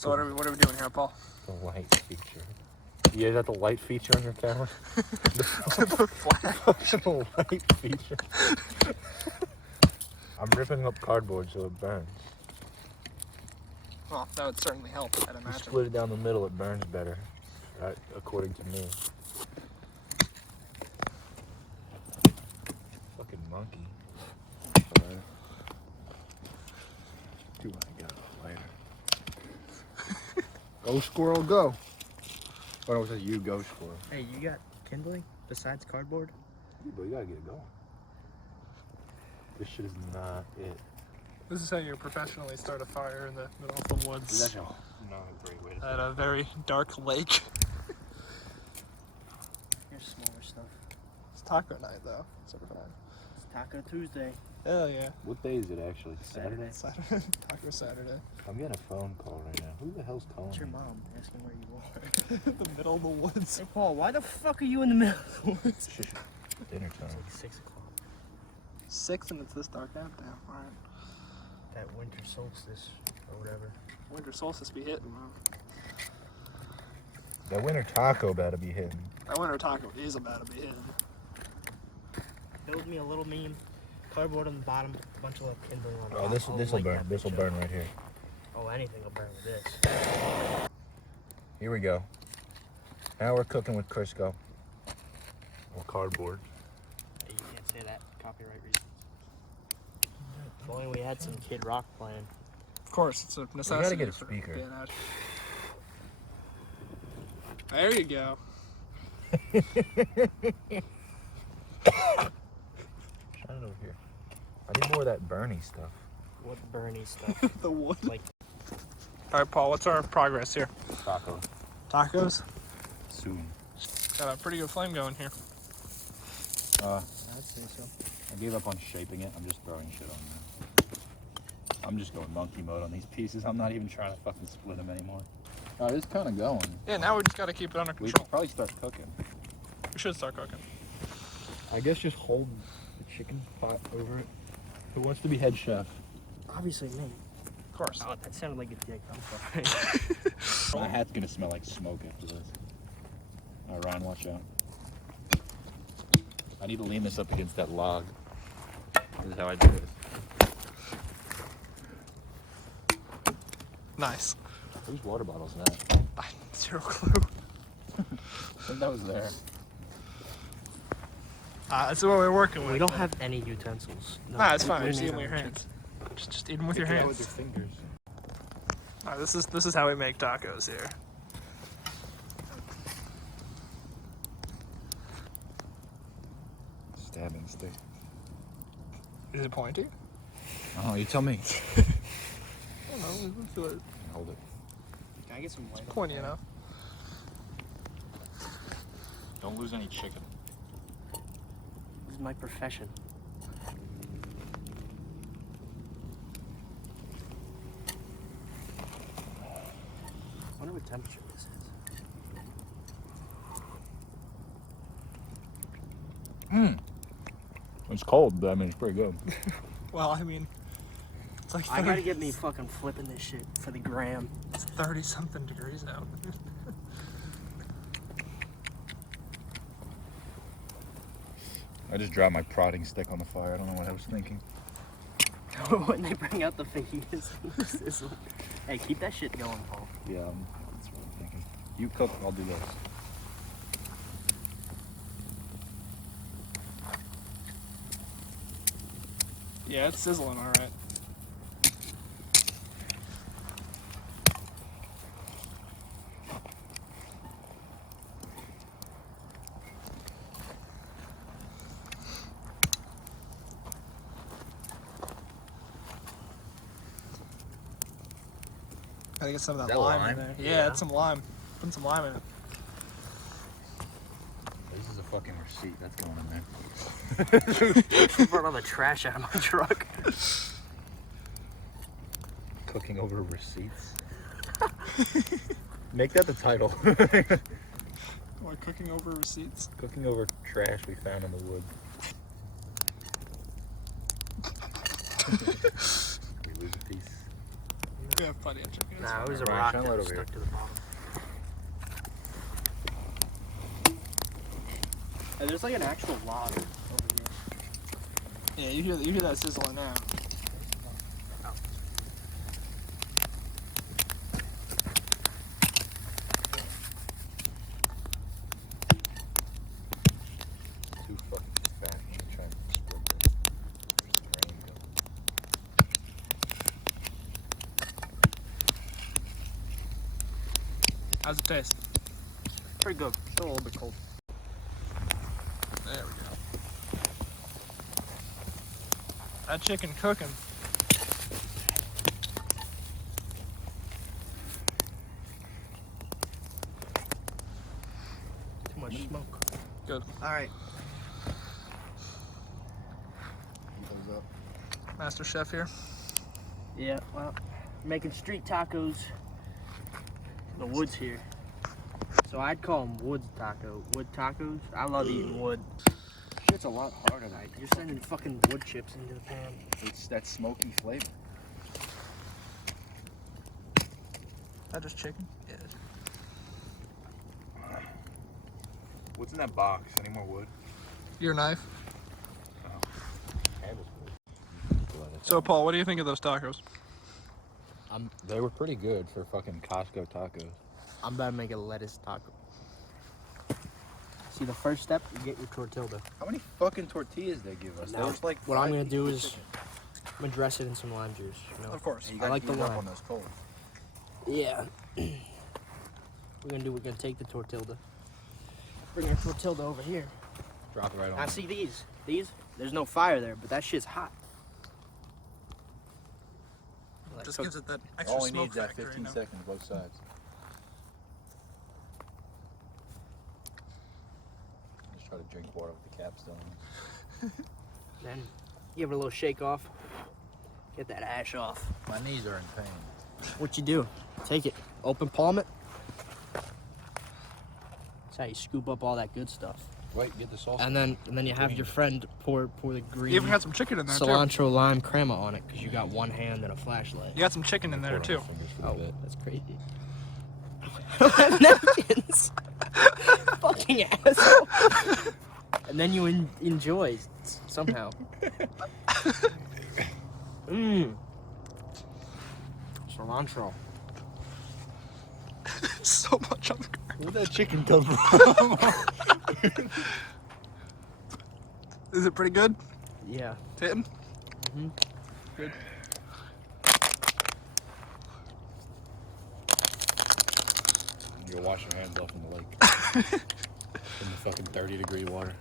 So what are we doing here, Paul? The light feature. Yeah, is that the light feature on your camera? The flash. The light feature. I'm ripping up cardboard so it burns. Well, that would certainly help, I'd You imagine. split it down the middle, it burns better, right? According to me. Fucking monkey. Do I got a lighter? Go squirrel, go! Oh, no, it says you go squirrel. Hey, you got kindling besides cardboard? Yeah, but you gotta get it going. This shit is not it. This is how you professionally start a fire in the middle of the woods That's not a great way to at a very dark lake. Here's smaller stuff. It's taco night, though. So we're fine. It's Taco Tuesday. Hell yeah. What day is it actually? Saturday? Saturday. Taco Saturday. I'm getting a phone call right now. Who the hell's calling It's your me? mom asking where you are. The middle of the woods. Hey, Paul, why the fuck are you in the middle of the woods? Dinner It's time. like 6 o'clock. 6 and it's this dark out. Damn. All right. That winter solstice or whatever. Winter solstice be hitting. That winter taco about to be hitting. That winter taco is about to be hitting. Build me a little meme. Cardboard on the bottom, a bunch of like kindling on the Oh, top. this I'll will light burn. that This will bitch burn up. right here. Oh, anything will burn with this. Here we go. Now we're cooking with Crisco. Or cardboard. Hey, you can't say that. Copyright reasons. If only we had some Kid Rock playing. Of course, it's a necessity. gotta get a for speaker. being out. There you go. Shine it over here. I need more of that Bernie stuff. What Bernie stuff? The wood. Like, All right, Paul, what's our progress here? Taco. Tacos? Soon. Got a pretty good flame going here. I'd say so. I gave up on shaping it. I'm just throwing shit on there. I'm just going monkey mode on these pieces. I'm not even trying to fucking split them anymore. Alright, it's kind of going. Yeah, now we just got to keep it under We control. should probably start cooking. We should start cooking. I guess just hold the chicken pot over it. Who wants to be head chef? Obviously me. Of course. Oh, that sounded like a dick. I'm sorry. My hat's gonna smell like smoke after this. Alright, Ryan, watch out. I need to lean this up against that log. This is how I do this. Nice. Whose water bottle's that? I have zero clue. I think that was there. That's what we're working with. We don't have any utensils. No, Nah, it's fine. we Just eat made them with our your own hands. Just eat them with your Pick it out hands. with your fingers. All right, this is how we make tacos here. Stabbing stick. Is it pointy? Oh, you tell me. I don't know. Let's do it. Hold it. Can I get some light? Pointy enough. Don't lose any chicken. This is my profession. I wonder what temperature this is. It's cold, but I mean, it's pretty good. Well, I mean, it's like I gotta 30, get me fucking flipping this shit for the gram. it's 30-something degrees out. I just dropped my prodding stick on the fire. I don't know what I was thinking. When they bring out the fajitas. Hey, keep that shit going, Paul. Yeah, that's what I'm thinking. You cook, I'll do this. Yeah, it's sizzling all right. Gotta get some of that Is that lime, lime? in there. Yeah, Yeah. it's some lime. Put some lime in it. This is a fucking receipt. That's going in there. Burn all the trash out of my truck. Cooking over receipts. Make that the title. What, cooking over receipts? Cooking over trash we found in the woods. We lose a piece. No. We have plenty of chicken. Nah, it was a Ryan, rock shine that light was over stuck to the bottom. Hey, there's like an actual log over here. Yeah, you hear that sizzling now. Too fucking fat. I'm gonna try and split this. Brain going. How's it taste? Pretty good. Still a little bit cold. There we go. That chicken cooking. Too much smoke. Good. All right. Thumbs up. Master chef here. Yeah, well, making street tacos in the woods here. So I'd call them wood tacos. I love eating wood. Shit's a lot harder than I You're sending fucking wood chips into the pan. It's that smoky flavor. That just chicken? Yeah. What's in that box? Any more wood? Your knife. Handle's So Paul, what do you think of those tacos? They were pretty good for fucking Costco tacos. I'm about to make a lettuce taco. See, the first step, you get your tortilla. How many fucking tortillas they give us? Now, There's like what I'm 5 gonna do pieces is of chicken. I'm gonna dress it in some lime juice. You know? Of course. And you I gotta like the ease up lime. on those cold. Yeah. We're gonna take the tortilla. Bring your tortilla over here. Drop it right on. Now see these. There's no fire there, but that shit's hot. Like Just cook- gives it that extra All he smoke needs that factor, 15 you know? seconds both sides. Just try to drink water with the cap still on. Then give it a little shake off. Get that ash off. My knees are in pain. What you do? Take it, open palm it. That's how you scoop up all that good stuff. Wait, get the sauce. And then you have your friend pour the green You even got some chicken in there too. cilantro lime crema on it because you got one hand and a flashlight. You got some chicken in there too. Oh, that's crazy. I don't have napkins. Fucking asshole. And then you enjoy somehow. Mmm. Cilantro. So much on the ground. Where'd that chicken come from? Is it pretty good? Yeah. It's hitting? Mm-hmm. Good. You go wash your hands off in the lake. In the fucking 30-degree water.